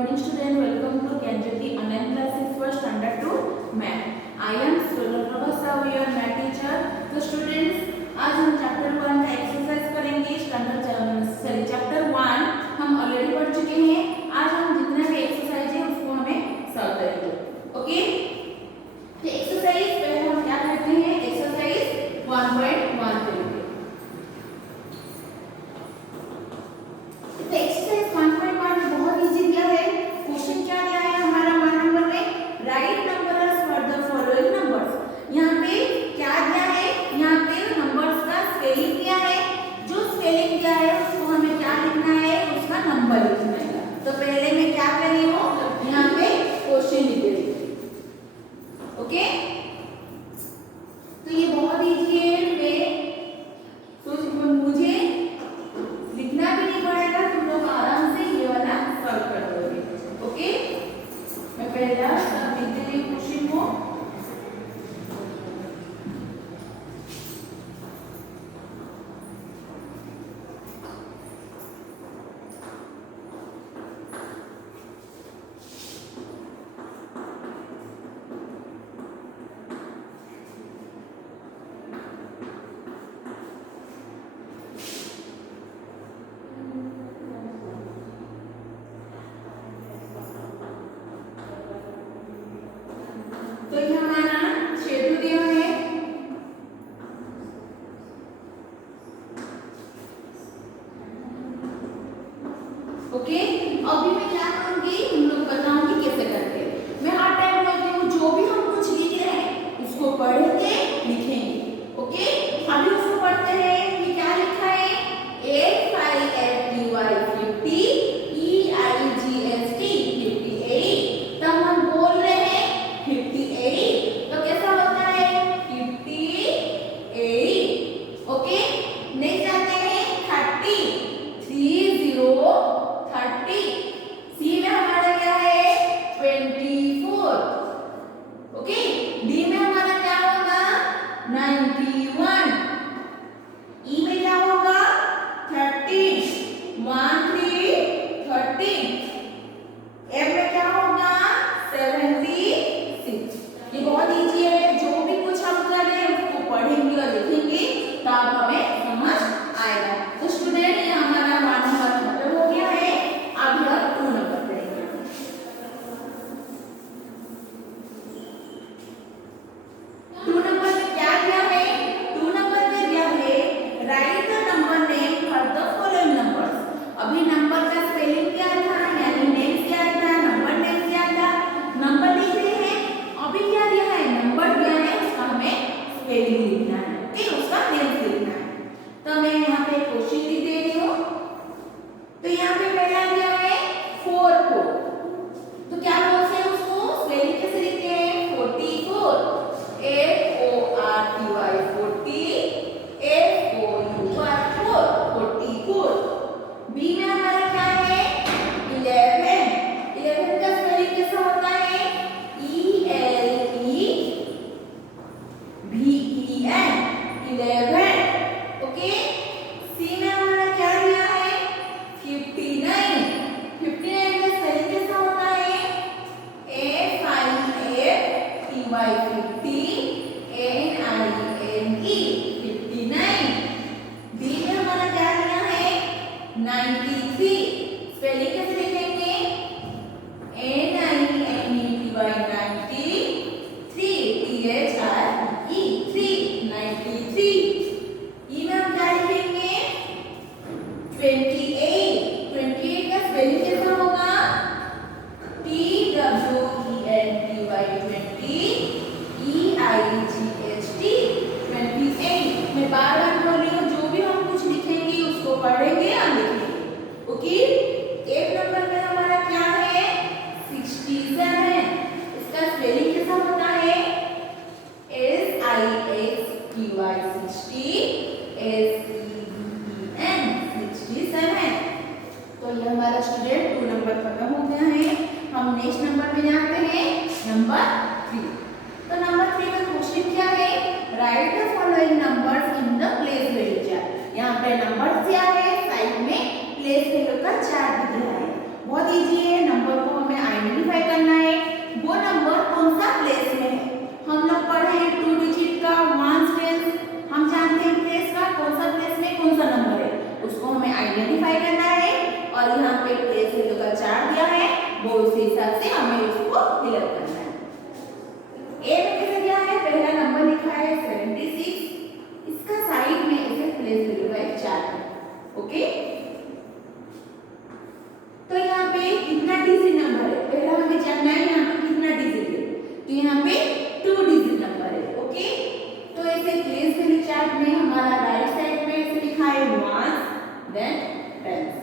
morning student, welcome to Gyanjyoti online classes for standard 2 math. I am Prabhasa, your math teacher. तो students आज हम chapter 1 का exercise करेंगे। Chapter 1 हम already पढ़ चुके हैं। आज हम जितना भी एक्सरसाइज है उसको हमें सॉल्व करेंगे। ओके, तो एक्सरसाइज पहले हम क्या करते हैं, एक्सरसाइज 1.1 करेंगे। तो एक्सरसाइज 1.1 में बहुत इजी दिया है। क्वेश्चन क्या दिया है हमारा 1 नंबर में, right numbers for the following numbers. यहाँ पे क्या दिया है, यहाँ पे नंबर्स का स्पेलिंग दिया है। जो स्पेलिंग दिया है उसको हमें क्या लिखना है, उसका नंबर लिखना है। तो पहले मैं क्या कर रही हूँ, यहाँ पे क्वेश्चन लिख रही हूँ। ओके, तो ये बहुत इजी है। मुझे लिखना भी नहीं पड़ेगा, तुम लोग आराम से ये वाला सॉल्व कर दोगे। ओके, मैं पहला लिख दे रही हूँ क्वेश्चन को। तो ये हमारा शेड्यूल दिया है। ओके, अभी मैं क्या करूंगी, तुम लोग बताऊंगी कैसे करते हैं। मैं हर टाइम बोलती हूँ जो भी हम कुछ लिख रहे हैं उसको पढ़ेंगे लिखेंगे। ओके, अभी उसको पढ़ते हैं कि क्या लिखा है, 8550 EIGST 58। तब हम बोल रहे हैं 58, तो कैसा होता है 58। ओके, नेक्स्ट आते हैं 30 सी में हमारा क्या है 24। ओके, डी में हमारा क्या होगा 91, ई में क्या होगा 13 13, एफ में क्या होगा 76। ये बहुत इजी है। जो भी कुछ हम कर रहे हैं उसको पढ़ेंगे और लिखेंगे तब हमें समझ आएगा। तो स्टूडेंट ये हमारा 1 नंबर खत्म हो गया है। अब हम 2 नंबर पढ़ेंगे। 2 नंबर में क्या दिया है, 2 नंबर में दिया है write the number name for the following numbers. अभी नंबर का स्पेलिंग क्या था, यानी नेम क्या था, नंबर नेम क्या था, नंबर लिख रहे हैं। अभी क्या दिया है, नंबर दिया है, उसका हमें स्पेलिंग लिखना है। ओके, उसका नेम लिखना है। तो मैं यहाँ पे क्वेश्चन लिख दे रही हूँ। तो यहाँ पे पहला दिया है 4 को, तो क्या बोलते हैं उसको, स्पेलिंग कैसे लिखते हैं 44, FORTY 40, FOUR 44। बी में हमारा क्या है 11 का स्पेलिंग कैसा होता है ELEVEN 11। ओके, सी में हमारा क्या दिया है 59 का स्पेलिंग कैसा होता है FIFTY 50 NINE 59। डी में हमारा क्या दिया है 93, स्पेलिंग कैसे लिखेंगे NINETY 93 ई में हम क्या लिखेंगे 28 का स्पेलिंग कैसा होगा TWENTY 28। मैं बार बार बोल रही हूँ, जो भी हम कुछ लिखेंगे उसको पढ़ेंगे और लिखेंगे। ओके, 1 नंबर में हमारा क्या है 67, इसका स्पेलिंग कैसा होता है SIXTY 67। तो ये हमारा स्टूडेंट 2 नंबर खत्म हो गया है। हम नेक्स्ट नंबर में जाते हैं, नंबर 3। तो नंबर 3 में क्वेश्चन क्या है, write the following numbers in the place value chart. यहाँ पे नंबर दिया है, साइड में प्लेस वैल्यू का चार्ट दिया है। बहुत इजी है, नंबर को वो उसी हिसाब से हमें उसको फिलअप करना है। ए में कैसे क्या है, पहला नंबर लिखा है 76, इसका साइड में ऐसे प्लेस वैल्यू का एक चार्ट है। ओके, तो यहाँ पे कितना डिजिट नंबर है, पहला हमें जानना है यहाँ पे कितना डिजिट है, तो यहाँ पे 2 डिजिट नंबर है। ओके, तो ऐसे प्लेस वैल्यू चार्ट में हमारा राइट साइड में ऐसे लिखा है 1 देन 10।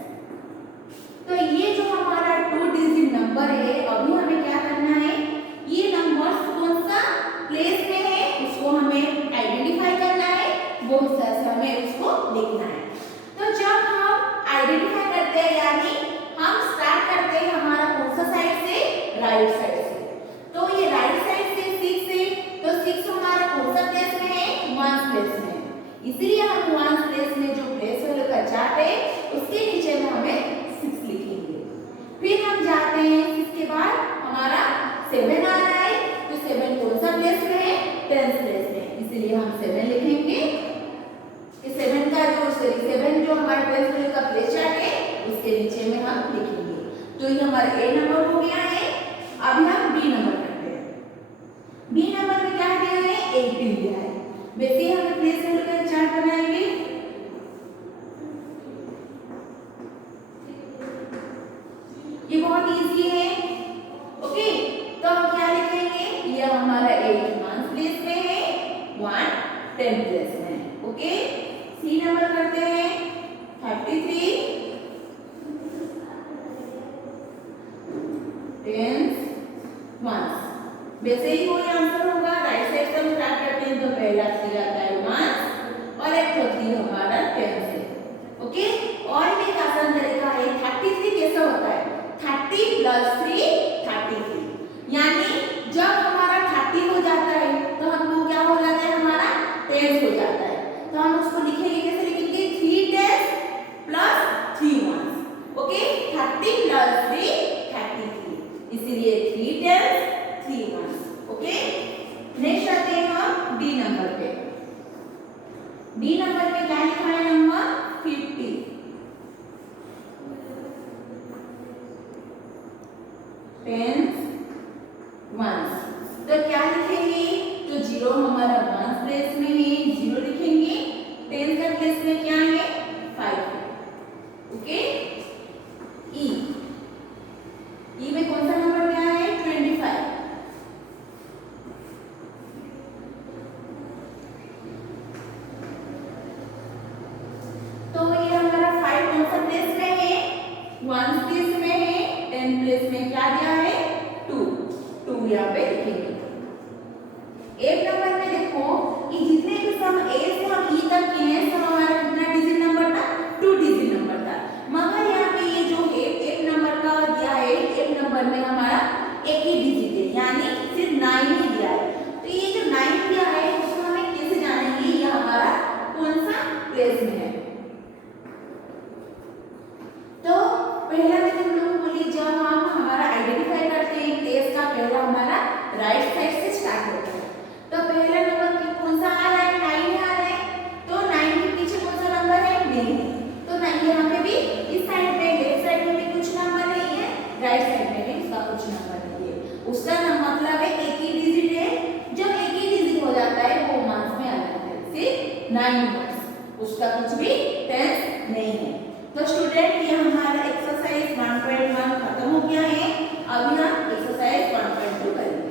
तो ये जो हमारा 2 डिजिट नंबर है, अभी हमें क्या करना है, ये नंबर्स कौन सा प्लेस में है उसको हमें आइडेंटिफाई करना है, वो हिसाब से हमें उसको लिखना है। तो जब हम आइडेंटिफाई करते हैं यानी हम स्टार्ट करते हैं हमारा कौन सा साइड से, राइट साइड से। तो ये राइट साइड से 6 है, तो 6 हमारा कौन सा प्लेस में है, 1 प्लेस में, इसलिए हम 1 प्लेस में जो प्लेस वैल्यू का चार्ट है उसके नीचे में हमें 6 लिखेंगे। फिर हम जाते हैं, इसके बाद हमारा 7 आ रहा है, तो 7 कौन सा प्लेस में है, 10 प्लेस में, इसलिए हम 7 लिखेंगे। 7 का जो जो हमारे प्लेस वैल्यू का प्लेस चार्ट है उसके नीचे में हम लिखेंगे। तो ये हमारा ए नंबर हो गया है। अभी हम बी नंबर करते हैं। बी नंबर में क्या दिया है, 18 दिया है। वैसे हम प्लेस वैल्यू का चार्ट बनाएंगे। ये बहुत इजी है। ओके, तो हम क्या लिखेंगे, ये हमारा 8 1 प्लेस में है, 1 10 प्लेस में है। ओके, सी नंबर करते हैं 33 10 1। वैसे ही कोई आंसर होगा, राइट साइड से हम स्टार्ट करते हैं तो पहला सी आता है 1 और एक तो 3 हमारा 10 से। ओके, और भी एक आसान तरीका है, 33 कैसा होता है, 30 + 3 33, यानी जब हमारा 30 हो जाता है तो हमको क्या हो जाता है, हमारा 10 हो जाता है। तो हम उसको लिखेंगे, कैसे लिखेंगे, 3 10 + 3 1। ओके, 30 + 3 33, इसलिए 3 10 3 1। ओके, नेक्स्ट आते हैं हम डी नंबर पे। डी नंबर में क्या लिखा है, नंबर 50 10 1। तो क्या लिखेंगे, तो 0 हमारा 1 प्लेस में है, 0 लिखेंगे। 10 का प्लेस में क्या है, 5 है। ओके, ई में कौन सा नंबर क्या है, 25। तो ये हमारा 5 कौन सा प्लेस में है, 1 प्लेस में है, 10 प्लेस में क्या दिया है, 2 यहाँ पे लिखेंगे। एक नंबर में देखो कि जितने भी सम ए से हम ई तक किए हैं सब हमारा कितना डिजिट नंबर था, 2 डिजिट नंबर था। मगर यहाँ पे ये जो एक नंबर का दिया है, एक नंबर में हमारा एक ही डिजिट है, यानी सिर्फ 9 ही दिया है। तो ये जो 9 दिया है उसको हमें कैसे जानेंगे, ये हमारा कौन सा प्लेस में है। तो पहला में तुम लोग बोलिए, जब हम हमारा आइडेंटिफाई करते हैं प्लेस का, पहला हमारा राइट साइड से स्टार्ट होता है। तो पहला नंबर कौन सा आ रहा है, 9 आ रहा है, तो 9 के पीछे कौन सा नंबर है, नहीं। तो 9 यहाँ पे भी इस साइड पे लेफ्ट साइड में भी कुछ नंबर नहीं है, राइट साइड में भी उसका कुछ नंबर नहीं है। उसका मतलब है एक ही डिजिट है, जब एक ही डिजिट हो जाता है वो मार्क्स में आ जाता है, सिर्फ 9 मार्क्स, उसका कुछ भी टेंस नहीं है। तो स्टूडेंट, ये हमारा एक्सरसाइज 1.1 खत्म हो गया है। अभी हम एक्सरसाइज 1.2 करेंगे।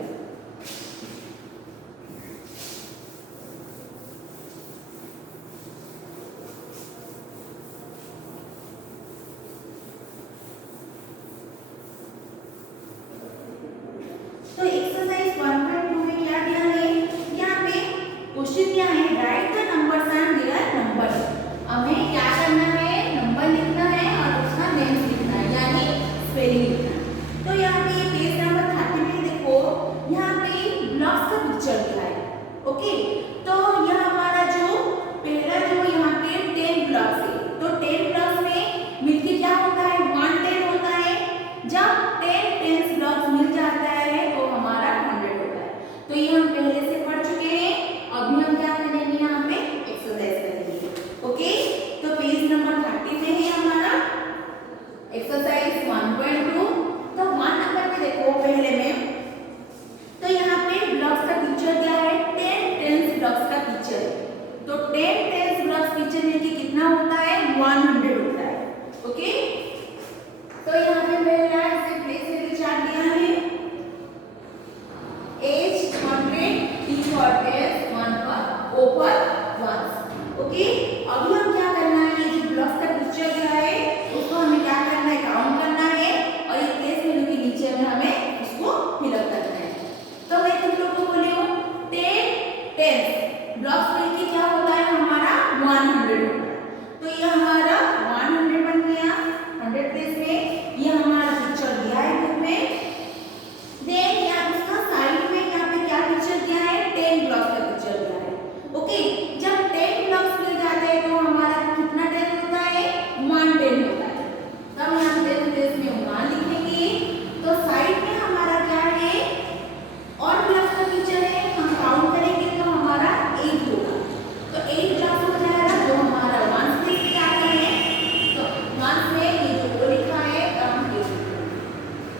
तो एक्सरसाइज 1.2 में क्या दिया है, यहाँ पे क्वेश्चन दिया है, write the numbers and their numbers. हमें क्या करना है, नंबर लिखना है और उसका नेम लिखना है, यानी स्पेलिंग लिखना है। तो यहाँ पे ये पेज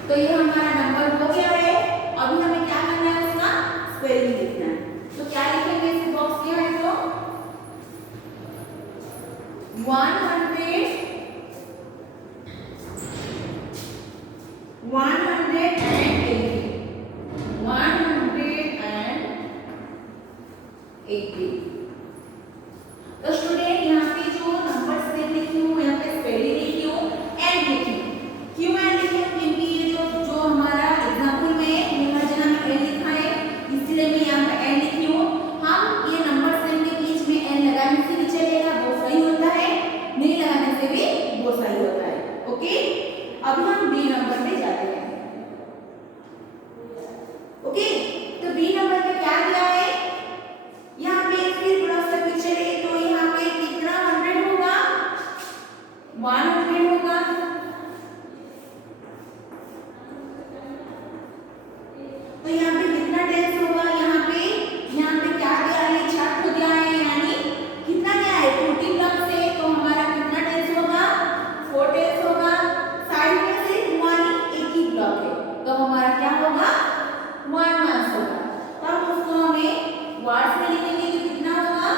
तो ये हमारा नंबर हो गया है। अभी हमें क्या करना है, उसका स्पेलिंग लिखना है। तो क्या लिखेंगे इस बॉक्स के है तो 180 तो स्टूडेंट यहाँ पे जो नंबर्स लिखी हूँ, यहाँ पे स्पेलिंग लिखी हूँ, एंड लिखी हूँ। क्यों एंड लिखी हूँ? क्योंकि ये जो हमारा एग्जाम्पल में निर्वचन में एंड लिखा है, इसलिए मैं यहाँ पे एंड लिखी हूँ। हम ये नंबर्स के बीच में एंड लगाने से भी चलेगा, वो सही होता है, नहीं लगाने से भी वो सही होता है। ओके, अभी हम बी नंबर पे जाते हैं। ओके, तो बी नंबर पे क्या दिया है, यहाँ पे फिर ब्लॉक का पिक्चर है, तो यहाँ पे कितना 100 होगा, 100 होगा। तो यहाँ पे कितना टेंस होगा, यहाँ पे क्या दिया है, चार्ट को दिया है, यानी कितना दिया है 40 ब्लॉक से, तो हमारा कितना टेंस होगा, 4 टेंस होगा। साइड में से हमारी एक ही ब्लॉक है, तो हमारा क्या होगा, 1 मार्क्स होगा। तब उसको हमें वर्ड्स में लिखेंगे कि कितना होगा,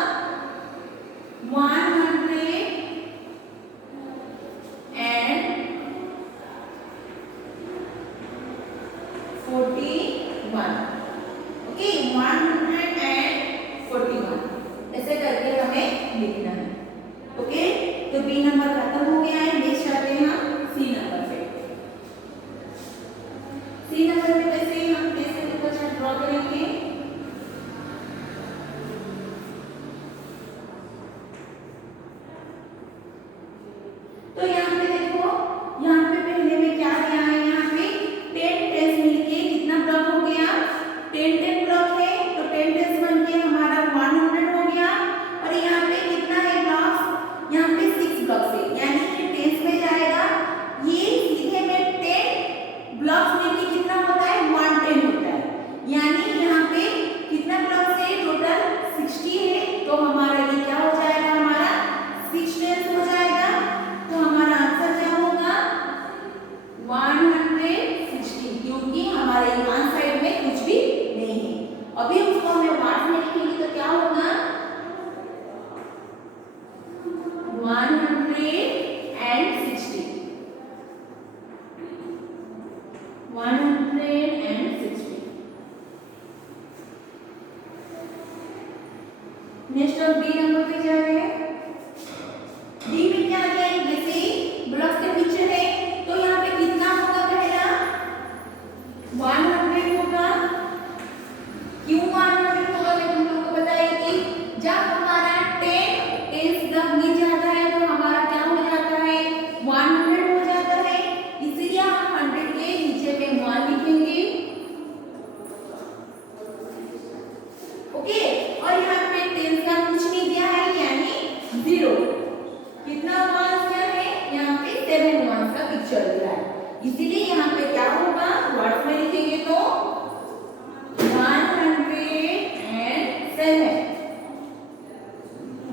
141 ओके, 141 ऐसे करके हमें लिखना है। ओके, तो बी नंबर खत्म हो गया है। नेक्स्ट आते हैं हम सी नंबर पे। सी नंबर पे कैसे हम क्वेश्चन ड्रॉ करेंगे, तो यहाँ पे देखो, यहाँ पे पहले में क्या दिया है, यहाँ पे 10 टेंस मिलके कितना ब्लॉक हो गया, 10 ब्लॉक है, तो 10 टेंस बन के हमारा 100 हो गया। और यहाँ पे कितना है ब्लॉक्स, यहाँ पे 6 ब्लॉक्स है, यानी ये टेंस में जाएगा, ये सीधे में 10 ब्लॉक्स मिलके कितना होता है, 110 होता है। यानी यहाँ पे कितना ब्लॉक्स है, टोटल 60 है, तो हमारा ये क्या हो जाएगा, हमारा 6 टेंस हो जाएगा। तो हमारा आंसर क्या होगा, 160, क्योंकि हमारे वन साइड में कुछ भी नहीं है। अभी उसको हमें वर्ड्स में लिखेंगे तो क्या होगा, 160 160। नेक्स्ट अब बी नंबर पे जा रहे हैं। डी में क्या दिया है, जैसे ब्लॉक के पिक्चर है, तो यहाँ पे कितना होगा, पहला 100 होगा। क्यों 100 होगा, मैं तुम लोगों को बताया कि जब हमारा 10 ब्लॉक मिल जाता है तो हमारा क्या हो जाता है, 100 हो जाता है। इसलिए हम 100 के नीचे में 1 लिखेंगे। ओके, और यहाँ पे 10 का कुछ नहीं दिया है, यानी 0। कितना वंस क्या है, यहाँ पे 7 वंस का पिक्चर दिया है, इसीलिए यहाँ पे क्या होगा, वर्ड्स में लिखेंगे तो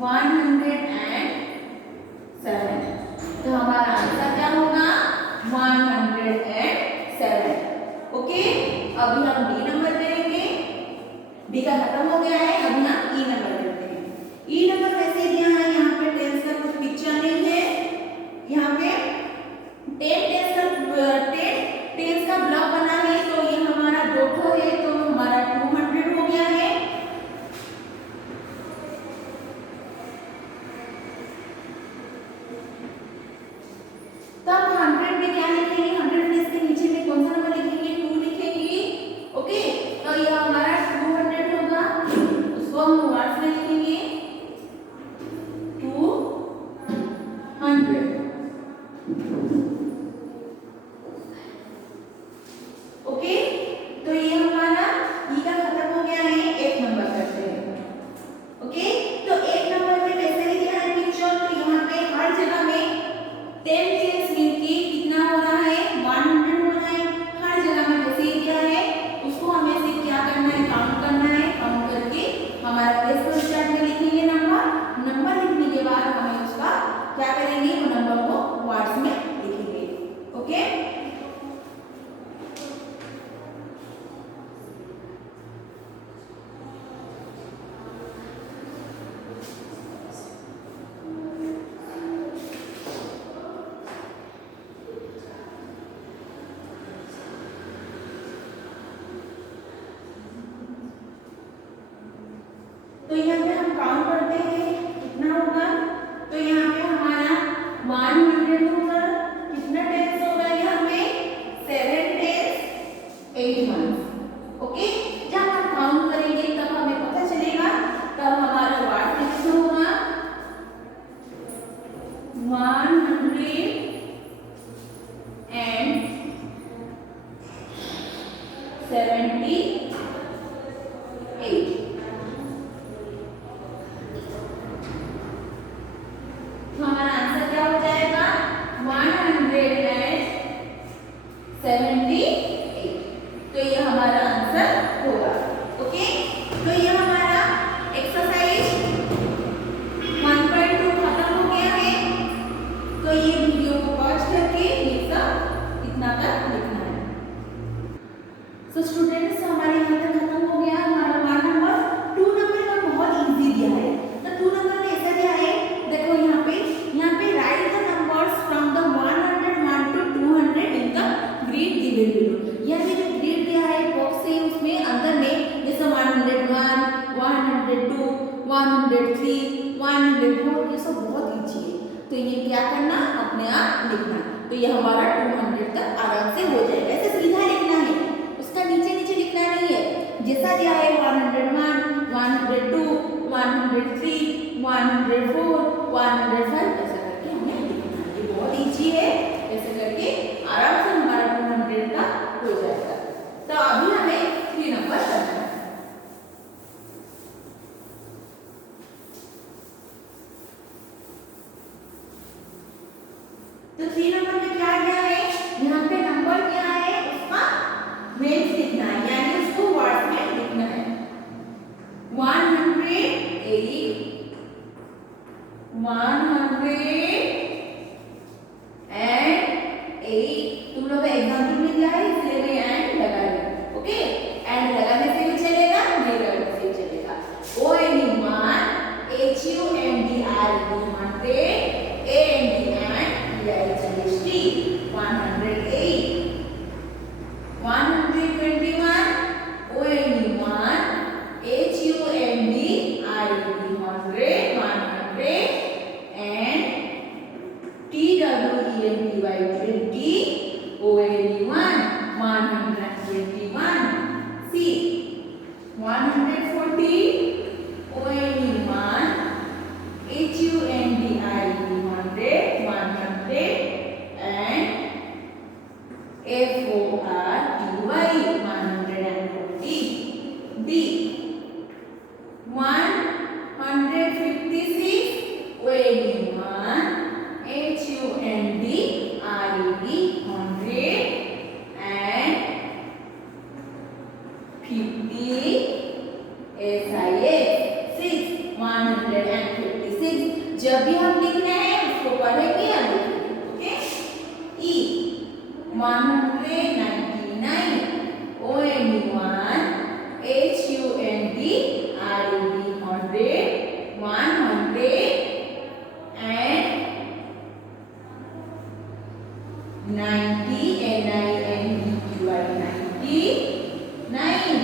107। तो हमारा आंसर क्या होगा, 107। ओके, अभी हम डी नंबर करेंगे। डी का खत्म हो गया है, अभी हम ई नंबर करते हैं। ई नंबर कैसे दिया है, यहाँ पे टेंस का कुछ पिक्चर नहीं है, यहाँ पे 10 टेंस का ब्लॉक बना है, तो ये हमारा 2 है, तो हमारा 200 हो गया है। तब 100 में क्या लिखेंगे, 100 टेंस के नीचे में कौन सा नंबर लिखेंगे, 2 लिखेंगे। ओके, तो ये हमारा 200 होगा, उसको हम वर्ड्स में लिखेंगे 200। ओके, तो ये हमारा ई का खत्म हो गया है। 1 नंबर करते हैं। ओके, तो 1 नंबर में कैसे लिखना है पिक्चर, तो यहाँ पे हर जगह में 10 टेंस मिलके कितना हो रहा है, 100 हो रहा है। हर जगह में वैसे ही क्या है, उसको हमें से क्या करना है, काउंट करना है। काउंट करके हमारा प्लेस चार्ट में लिखेंगे नंबर लिखने के बाद हमें उसका क्या करेंगे, वो नंबर को वर्ड्स में लिखेंगे। ओके, रहे हैं कितना होगा, तो यहाँ पे हमारा 100 होगा, कितना टेंस होगा यहाँ पे 7 टेंस 8 मंथ्स। ओके, जब हम काउंट करेंगे तब हमें पता चलेगा, तब हमारा वाट कितना होगा 178। तो हमारा आंसर क्या हो जाएगा 178। तो ये हमारा आंसर होगा। ओके, तो ये हमारा एक्सरसाइज 1.2 खत्म हो गया है। तो ये वीडियो को पॉज करके ये सब इतना तक लिखना है। सो स्टूडेंट्स, हमारे यहाँ तक खत्म हो गया हमारा 1 नंबर। 2 नंबर का बहुत इजी दिया है। तो 2 नंबर में ऐसा दिया है, देखो यहाँ पे right the numbers from the 101 to 200 in the grid given below. यहाँ पे जो ग्रिड दिया है बॉक्स है, उसमें अंदर में जैसे 101, 102, 103, 104 ये सब बहुत इजी है। तो ये क्या करना, अपने आप लिखना। तो ये हमारा 200 तक आराम से हो जाएगा। ऐसे सीधा लिखना है, उसका नीचे नीचे लिखना नहीं है। जैसा दिया है 101, 102, 103, 104, 105 ऐसा करके हमें लिखना है। ये बहुत इजी है, ऐसे करके आराम से हमारा 200 का हो जाएगा। तो अभी हमें 3 नंबर करना है। तो 3 नंबर में क्या दिया है, यहाँ पे नंबर क्या है उसका नेम्स लिखना है, यानी उसको वर्ड में लिखना है। 108, 108। तुम लोग एग्जाम्पल में दिया है इसलिए मैं एंड लगा रही हूँ। ओके, एंड लगाने से भी चलेगा, नहीं लगाने से भी चलेगा। ONE1, HUNDRE 100, AND 108, 121, ONE1, HUNDRE 100, 100, and TWENTY 20, ONE1, 121. C, 140, ONE1, HUNDRE 100, 100, and FORTY 140. D, 156, ONE1, HUNDRE 100, and 50, SIX 6, 156। जब भी हम लिखना है उसको पढ़ेंगे या लिखेंगे। Okay, E, 199, ONE1, HUNDRE 100, 100, and 90, NINDQI 90, 9,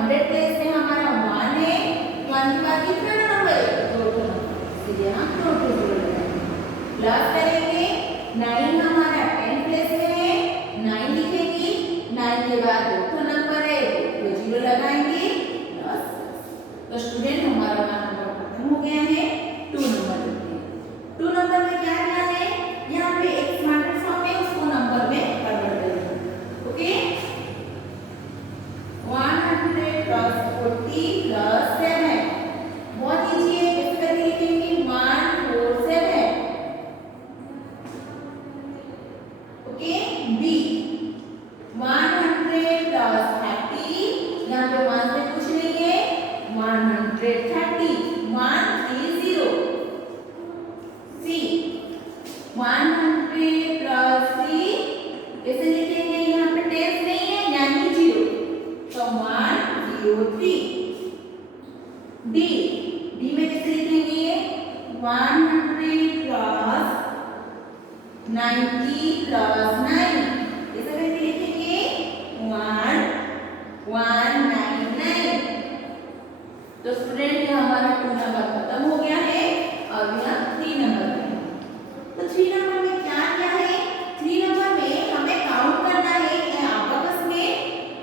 100 place में हमारा 1 है, 1 के बाद कितना नंबर है, 2 नंबर, इसलिए हम 2 0 लगाएंगे। प्लस करेंगे 9 हमारा 10 प्लेस में है, 9 लिखेंगे, 9 के बाद 2 नंबर है, 2 0 लगाएंगे प्लस। तो स्टूडेंट हमारा नंबर खत्म हो गया है। 2 नंबर लिखते हैं। 2 नंबर में क्या क्या है, यहाँ पे एक स्मार्ट फॉर्म है, उसको नंबर में कन्वर्ट करेंगे। ओके, 100 प्लस 40 प्लस 7, बहुत इजी है। किस पर लिखेंगे, 147। ओके, बी 100 प्लस 30, यहाँ पे 1 से कुछ नहीं है, 130 130। सी 100 प्लस 3 कैसे लिखेंगे, यहाँ पे टेंस नहीं है यानी 0, तो 103। डी डी में कैसे लिखेंगे, 100 प्लस 90 प्लस 9 कैसे करके लिखेंगे, 1199। तो स्टूडेंट ये हमारा 2 नंबर खत्म हो गया है। अब यहाँ 3 नंबर में, तो 3 नंबर में क्या क्या है, 3 नंबर में हमें काउंट करना है आपस में।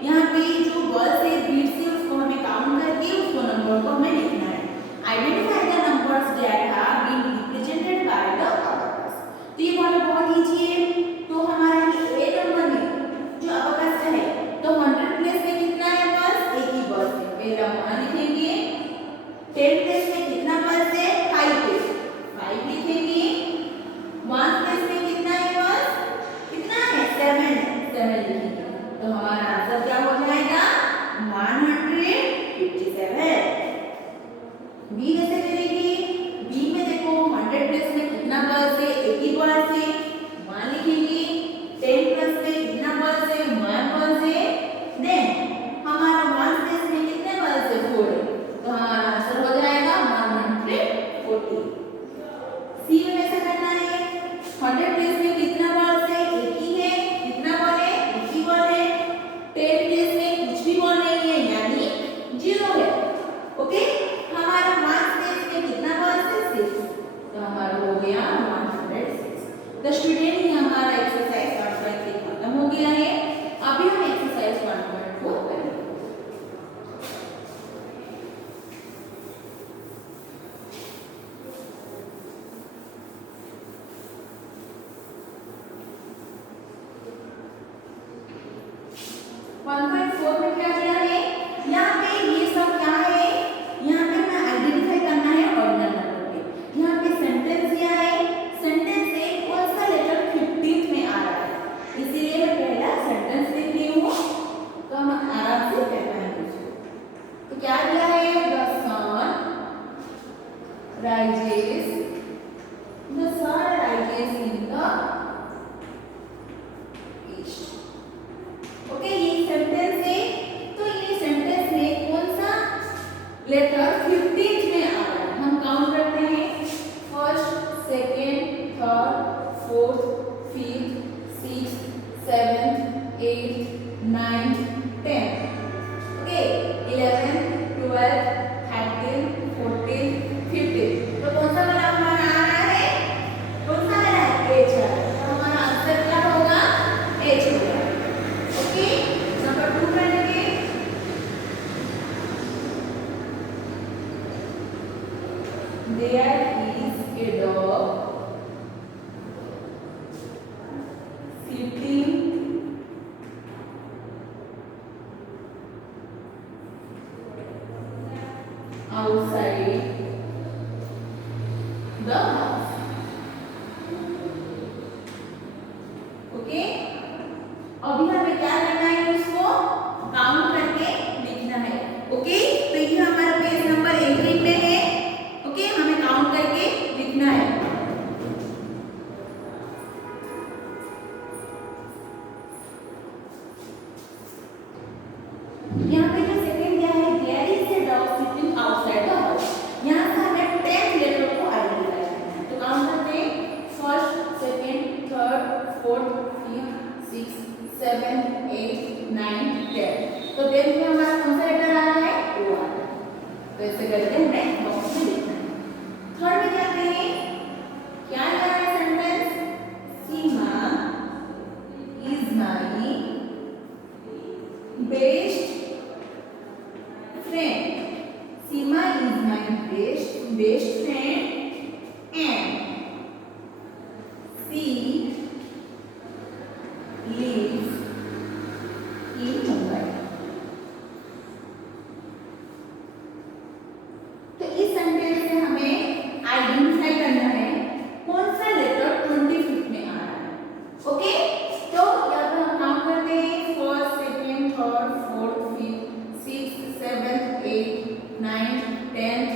यहाँ पे जो वर्ड्स है, बीट्स है, उसको हमें काउंट करके उसको नंबर को हमें लिखना है। Identify the numbers that have been represented by the abacus. तो ये वाला बहुत इजी है। तो हमारा ये ए नंबर में जो अबकस है, तो 100 प्लेस में कितना है बस, एक ही बस है, पहला 1 लिखेंगे। 10 प्लेस में कितना बस है, 5 है, 5 लिखेंगे। 1 प्लेस में कितना है बस, कितना है, 7 है, 7 लिखेंगे। तो हमारा आंसर क्या हो जाएगा, 157। बी कैसे करेंगे, बी में देखो 100 प्लस में कितना बस है, एक ही बस है, 1 लिखेंगे। 10 प्लस में कितना बस है, 1 बस है। देन हमारा 1 प्लस में कितने बस है, 4 है, तो हमारा आंसर हो जाएगा 140। सी में ऐसा करना है, 100 प्लेस में कितना बस है, एक ही है, कितना बॉल है, एक ही बॉल है। 10 प्लेस में कुछ भी बॉल नहीं है यानी 0 है। ओके, हमारा 1 प्लेस में कितना बॉल है, 6, तो हमारा हो गया 106। तो स्टूडेंट ये हमारा एक्सरसाइज 1.3 खत्म हो गया है। अभी हम एक्सरसाइज 1.4 करेंगे। में क्या किया है, यहाँ पे ये सब क्या है, यहाँ पे मैं आइडेंटिफाई करना है ऑर्डिनल नंबर पे। यहाँ पे सेंटेंस दिया है, सेंटेंस से कौन सा लेटर 15th में आ रहा है, इसीलिए मैं पहला सेंटेंस लिख रही हूँ, तो हम आराम से कर पाएंगे उसको। तो क्या दिया है, the sun rises in the east. Okay, ये सेंटेंस है, तो ये सेंटेंस में कौन सा लेटर 15th में आ रहा है, हम काउंट करते हैं, first, second, third, fourth, fifth, sixth, seventh, eighth, ninth, 10th। Okay, 11th, 12th, 13th, 14th, 15th। तो कौन सा वाला हमारा आ रहा है, कौन सा आ रहा है, एच आ रहा है। तो हमारा आंसर क्या होगा, एच होगा। ओके, नंबर 2 करेंगे। There is a dog sitting outside the house. Okay, अभी हमें क्या करना है, उसको काउंट करके लिखना है। ओके, तो ये हमारा पेज नंबर 18 में है। ओके, हमें काउंट करके लिखना है। यहाँ पे जो सेकंड दिया है, there is a dog sitting outside the house, यहाँ से हमें 10th लेटर को आइडेंटिफाई करना है। friend. Seema is my best friend and she lives in Mumbai. तो इस सेंटेंस से हमें आइडेंटिफाई करना है कौन सा लेटर 25 में आ रहा है. ओके, तो यहाँ पर हम काउंट करते हैं first, second, third, fourth, fifth, sixth, seventh, eighth, ninth, 10th,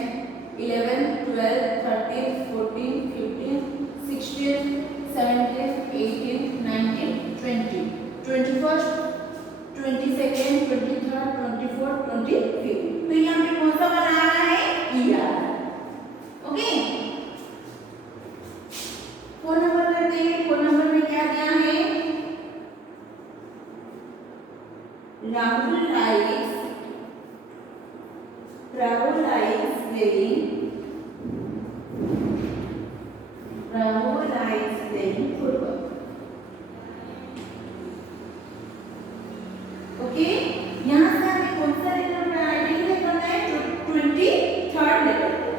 11th, 12th, 13th, 14th, 15th, 16th, 17th, 18th, 19th, 20th, 21st, 22nd, 23rd, 24th, 25th. तो यहाँ पे कौन सा वाला आ रहा है? ई आ रहा है. ओके, फोन नंबर करते हैं. फोन नंबर में क्या दिया है? Rahul likes playing football. Okay, यहाँ से हमें कौन सा लेटर आइडेंटिफाई करना है? 23rd लेटर को.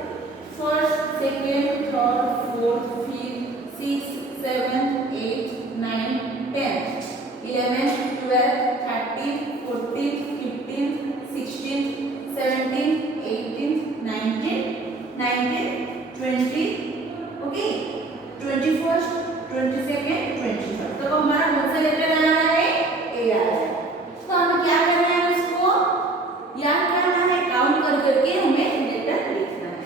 First, second, third, fourth, fifth, sixth, seventh, eighth, ninth, 10th, 11th, 12th, 13th, 14th, 15th, 16th, 17th, 18th, 19th, 20th. Okay, 21st, 22nd, 23rd. तो हमारा कौन सा लेटर आ रहा है? ए आ रहा है. तो हमें क्या करना है? उसको याद करना है. काउंट कर करके हमें लेटर लिखना है.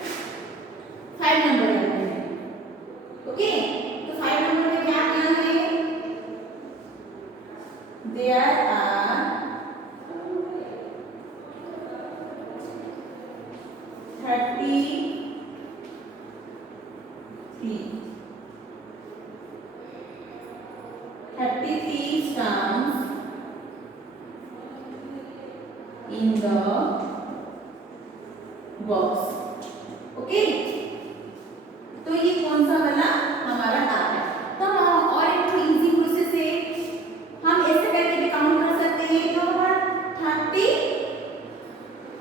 5 नंबर लिखना है. ओके, तो 5 नंबर में क्या किया है? There are 33 stamps in the box. Okay, तो ये कौन सा वाला हमारा आ रहा है? तो हम और एक इजी प्रोसेस है. हम ऐसे करके भी काउंट कर सकते हैं. तो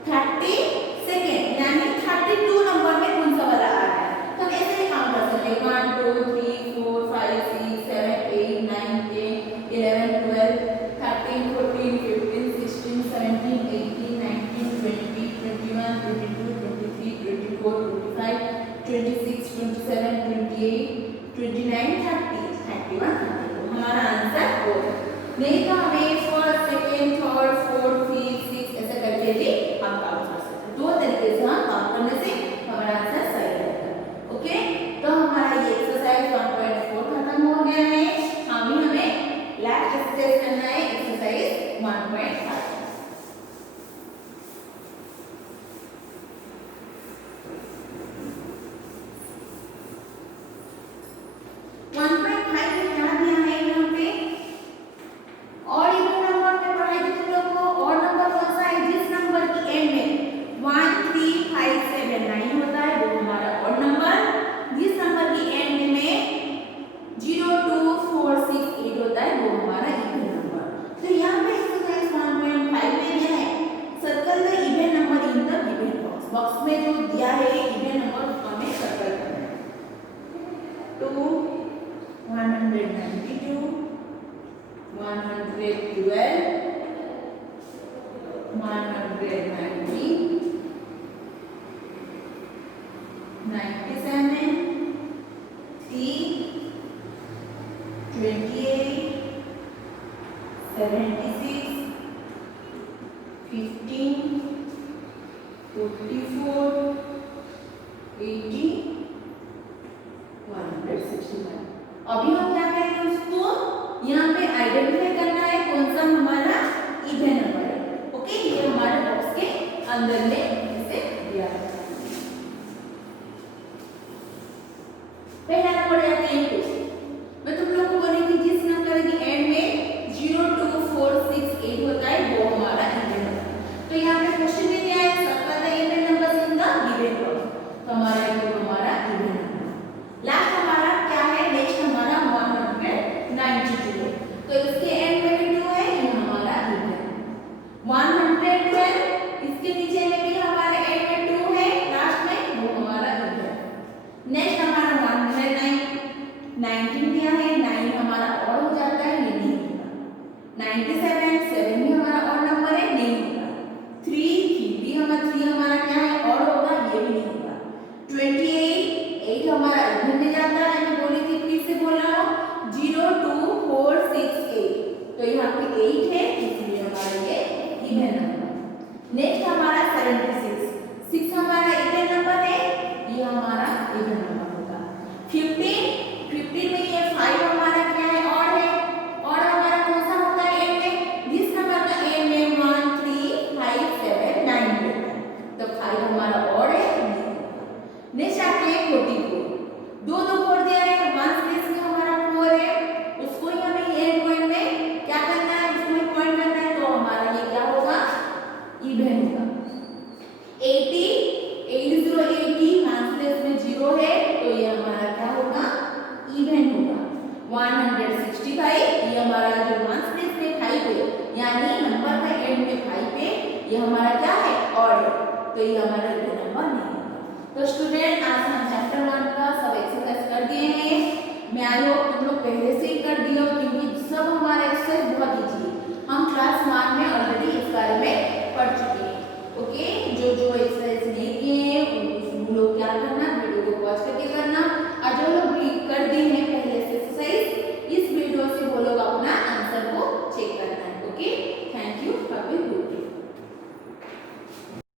32nd यानी 32 नंबर में कौन सा वाला आ रहा है? तो हम ऐसे भी काउंट कर सकते हैं. 1 2 3 4 5 6 7 8 9 10 11 12 13 14 15 16 17 18 19 20 21 22 23 24 25 26 27 28 29 30 31 32. हमारा आंसर 4 है. नहीं तो हमें first, second, third, fourth, fifth, sixth ऐसे करके भी हम काउंट कर सकते हैं. 2 तरीके से हम काउंट करने से हमारा आंसर सही रहेगा. ओके, तो हमारा ये एक्सरसाइज 1.4 खत्म हो गया है. अभी हमें लास्ट एक्सरसाइज करना है, एक्सरसाइज 1.5. बॉक्स में जो दिया है इवन नंबर उसको हमें सर्कल करना है. 2 192 112 190 97 3 28 76 15 44 80 161. अभी हम क्या करेंगे? उसको यहाँ पे आइडेंटिफाई करना है कौन सा हमारा इवन नंबर है. ओके, ये हमारे बॉक्स के अंदर में इसे दिया है. पहला नंबर याद है. मैं तुम लोग को बोलूंगी जिस नंबर के एंड में 0 2 4 6 8 होता है वो हमारा इवन नंबर. तो यहाँ पे क्वेश्चन में दिया है circle the even numbers in the given box. तो हमारा ये हमारा इवन नंबर. लास्ट हमारा क्या है? नेक्स्ट हमारा 192 है. तो इसके एंड में भी 2 है. ये हमारा इवन 112. इसके नीचे में तो ये हमारा 2 नंबर नहीं होगा। तो स्टूडेंट आज हम चैप्टर 1 का सब एक्सरसाइज कर दिए हैं। मैं आई होप तुम लोग पहले से ही कर दिए हो, क्योंकि सब हमारा एक्सरसाइज बहुत इजी है। हम क्लास 1 में ऑलरेडी इस बारे में पढ़ चुके हैं। ओके, जो जो एक्सरसाइज